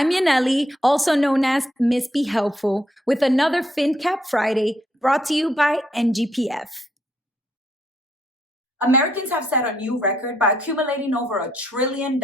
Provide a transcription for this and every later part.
I'm Yaneli, also known as Miss Be Helpful, with another FinCap Friday brought to you by NGPF. Americans have set a new record by accumulating over $1 trillion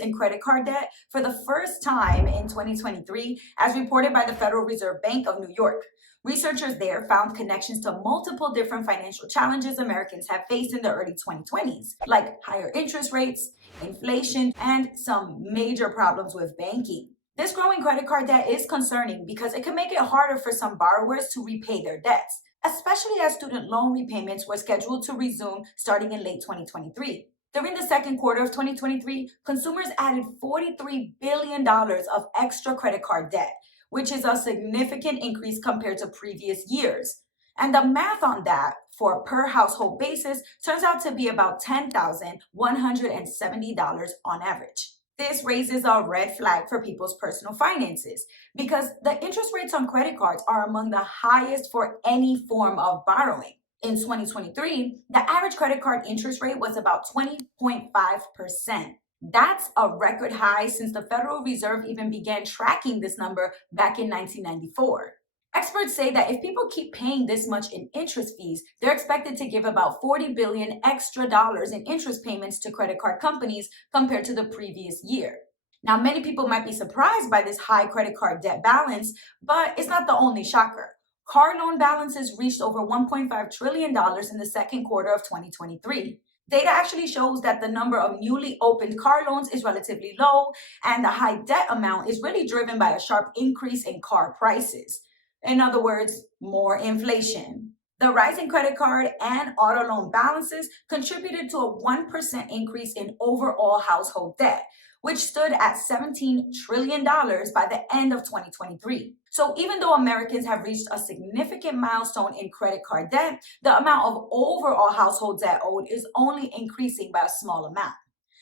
in credit card debt for the first time in 2023, as reported by the Federal Reserve Bank of New York. Researchers there found connections to multiple different financial challenges Americans have faced in the early 2020s, like higher interest rates, inflation, and some major problems with banking. This growing credit card debt is concerning because it can make it harder for some borrowers to repay their debts, especially as student loan repayments were scheduled to resume starting in late 2023. During the second quarter of 2023, consumers added $43 billion of extra credit card debt, which is a significant increase compared to previous years. And the math on that for a per household basis turns out to be about $10,170 on average. This raises a red flag for people's personal finances because the interest rates on credit cards are among the highest for any form of borrowing. In 2023, the average credit card interest rate was about 20.5%. That's a record high since the Federal Reserve even began tracking this number back in 1994. Experts say that if people keep paying this much in interest fees, they're expected to give about $40 billion extra dollars in interest payments to credit card companies compared to the previous year. Now, many people might be surprised by this high credit card debt balance, but it's not the only shocker. Car loan balances reached over $1.5 trillion in the second quarter of 2023. Data actually shows that the number of newly opened car loans is relatively low, and the high debt amount is really driven by a sharp increase in car prices. In other words, more inflation. The rise in credit card and auto loan balances contributed to a 1% increase in overall household debt, which stood at $17 trillion by the end of 2023. So even though Americans have reached a significant milestone in credit card debt, the amount of overall household debt owed is only increasing by a small amount.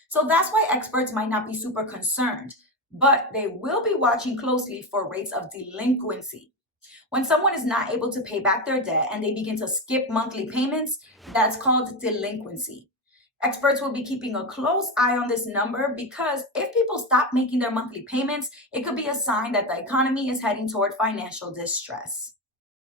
So that's why experts might not be super concerned, but they will be watching closely for rates of delinquency. When someone is not able to pay back their debt and they begin to skip monthly payments, that's called delinquency. Experts will be keeping a close eye on this number because if people stop making their monthly payments, it could be a sign that the economy is heading toward financial distress.